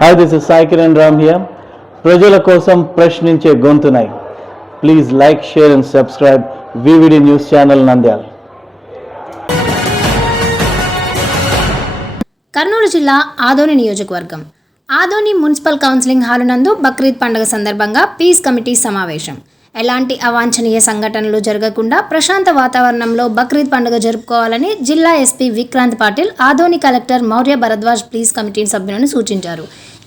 Hi this is Sai Kiran Ram here ప్రజల కోసం ప్రశ్నించే గొంతునై. Please like share and subscribe VVD news channel Nandyal Kurnool జిల్లా ఆదోని నియోజకవర్గం. Adoni municipal counselling hall నందు బక్రీద్ పండుగ సందర్భంగా పీస్ కమిటీ సమావేశం. ఎలాంటి అవాంఛనీయ సంఘటనలు జరగకుండా ప్రశాంత వాతావరణంలో బక్రీద్ పండుగ జరుపుకోవాలని జిల్లా SP Vikrant Patil Adoni collector Maurya Bharadwaj peace committee సభ్యులను సూచించారు.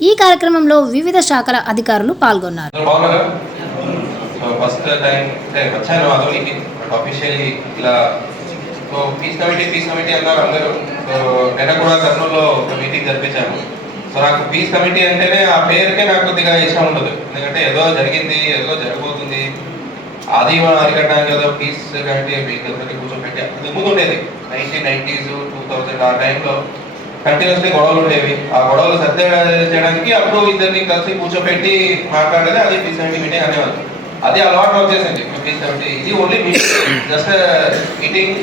ఈ కార్యక్రమంలో వివిధ శాఖల అధికారులు పాల్గొన్నారు. ఫస్ట్ టైం వచ్చాను అదోనికి బట్ ఇలా so peace committee peace committee అన్నారు అందరూ. నిన్న కూడా కర్నూలులో ఒక మీటింగ్ జరిపించాము. సో నాకు పీస్ కమిటీ అంటేనే ఆ పేరుకే నాకు కొద్దిగా ఇష్టం ఉండదు. ఎందుకంటే ఏదో జరిగింది ఏదో జరగబోతుంది. అది మనం అరికట్టడానికి ఏదో పీస్ కమిటీ మీకు కూర్చోబెట్టి అది ముందు ఉండేది. నైన్టీన్ నైన్టీస్ టూ థౌజండ్ ఆ టైంలో కంటిన్యూస్లీ గొడవలు ఉండేవి. ఆ గొడవలు సర్దే చేయడానికి అప్పుడు ఇద్దరిని కలిసి కూర్చోబెట్టి మాట్లాడేది అది పీస్ కమిటీ మీటింగ్ అనేవాళ్ళు అది అలవాటు వచ్చేసింది. పీస్ కమిటీ ఇది only just meeting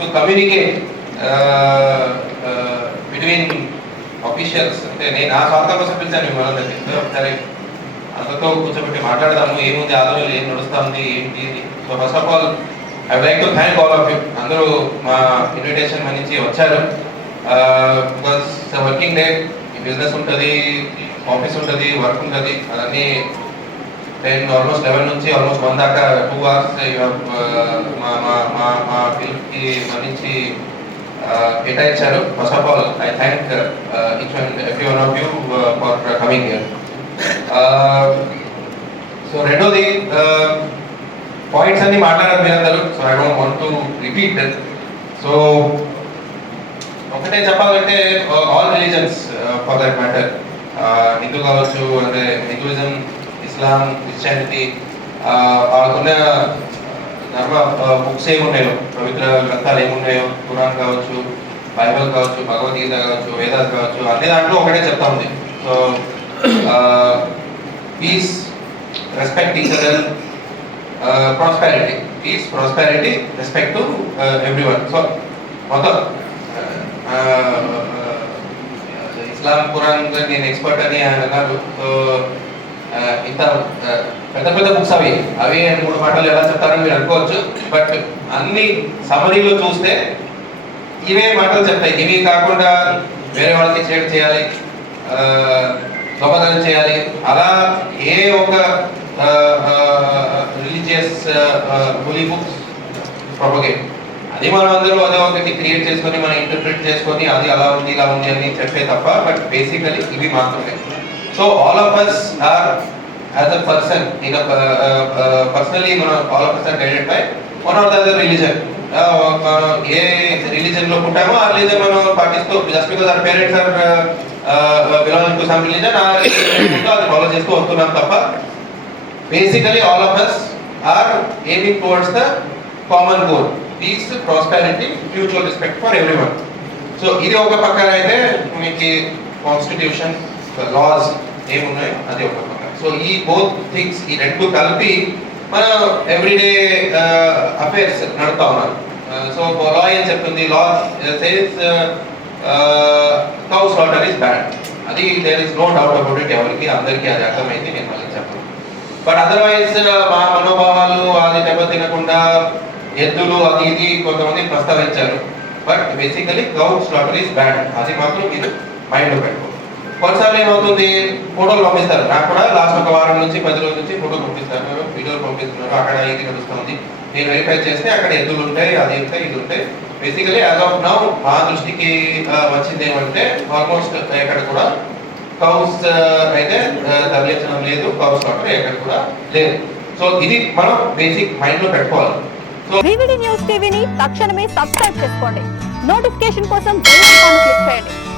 to communicate between officials అంటే నేను నా స్వార్థం కోసం పిలిచాను మిమ్మల్ని ఒకసారి అందరితో కూర్చోబెట్టి మాట్లాడదాము. ఏముంది ఆలోచనలు? ఏం నడుస్తుంది? ఏంటి? So first of all I like to thank all of you అందరూ మా ఇన్విటేషన్ మనించి వచ్చారు. బికాస్ వర్కింగ్ డే బిజినెస్ ఉంటుంది ఆఫీస్ ఉంటుంది వర్క్ ఉంటుంది. అవన్నీ టెన్ ఆల్మోస్ట్ లెవెన్ నుంచి ఆల్మోస్ట్ వన్ దాకా టూ అవర్స్ uh, మా మా మా మా ఫిల్మ్కి మన్నించి కేటాయించారు first of all I thank each and every one of you for coming here so రెండోది uh, పాయింట్స్ అన్ని మాట్లాడారు మీరందరూ so I don't want to repeat so ఒకటే చెప్పాలంటే all religions for that matter Hindu కావచ్చు అంటే హిందూయిజం ఇస్లాం Christianity uh, వాళ్ళకున్న ధర్మ బుక్స్ ఏమున్నాయో పవిత్ర గ్రంథాలు ఏమున్నాయో పురాణం కావచ్చు బైబిల్ కావచ్చు భగవద్గీత కావచ్చు వేదాలు కావచ్చు అన్ని దాంట్లో ఒకటే చెప్తా ఉంది. So peace respect each other prosperity peace prosperity respect to every one so మొత్తం ఇస్లాం ఖురాన్ నేను ఎక్స్పర్ట్ అని ఆయన అన్నారు. సో ఇంత పెద్ద పెద్ద బుక్స్ అవి. అవి మూడు మాటలు ఎలా చెప్తారని మీరు అనుకోవచ్చు. బట్ అన్ని సమరీలో చూస్తే ఇవే మాటలు చెప్తాయి. ఇవి కాకుండా వేరే వాళ్ళకి చేడు చేయాలి దొంగతనం చేయాలి. అలా ఏ ఒక రిలీజియస్ హోలీ బుక్స్ ప్రొపగేట్ అది మనం అందరూ అదే ఒకటి క్రియేట్ చేసుకొని మనం ఇంటర్ప్రిట్ చేసుకొని అది అలా ఉంది ఇలా ఉంది అని చెప్పే తప్ప బట్ బేసికలీ ఇవి మాత్రమే. So all of us are as a person in personally మన all of us are guided by one or the other religion ఏ రిలీజన్లో పుట్టామో ఆ రిలీజన్ మనం పాటిస్తూ just because our parents are belong to some religion ఆ religion అది follow చేస్తూ వస్తున్నాం తప్ప basically all of us are aiming towards the common goal peace prosperity future respect for everyone so ఇది ఒక పక్కన అయితే మీకు కాన్స్టిట్యూషన్ లాస్ ఏమున్నాయో అది ఒక సో ఈ బోత్ థింగ్స్ ఈ రెండు కలిపి మనం ఎవ్రీడే అఫేర్స్ నడుపుతా ఉన్నారు. Uh, సో లా ఏం చెప్తుంది? Law says cow slaughter is bad అది there is no doubt about it ఎవరికి అందరికీ అది అర్థమైంది నేను మళ్ళీ చెప్పను. బట్ అదర్వైజ్ uh, మా మనోభావాలు అది దెబ్బతినకుండా ఎద్దులు అది ఇది కొంతమంది ప్రస్తావించారు. But basically cow slaughter is bad అది మాత్రం మీరు మైండ్లో పెట్టుకో కొన్నిసార్లు ఏమవుతుంది? ఫోటోలు పంపిస్తారు. నాకు కూడా లాస్ట్ ఒక వారం నుంచి పది రోజుల నుంచి ఫోటోలు పంపిస్తారు. వీడియోలు పంపిస్తున్నారు. అక్కడ ఇది నడుస్తుంది. నేను వెరిఫై చేస్తే అక్కడ ఎద్దులు ఉంటాయి అది ఉంటాయి ఇది ఉంటాయి. బేసికలీ యాజ్ ఆఫ్ నౌ మా దృష్టికి వచ్చింది ఏమంటే ఆల్మోస్ట్ ఎక్కడ కూడా కౌస్ అయితే తరలించడం లేదు. కౌస్ వాటర్ ఎక్కడ కూడా లేదు. సో ఇది మనం బేసిక్ మైండ్లో పెట్టుకోవాలి. సో న్యూస్ టీవీని తక్షణమే సబ్స్క్రైబ్ చేసుకోండి. నోటిఫికేషన్ కోసం బెల్ ఐకాన్ క్లిక్ చేయండి.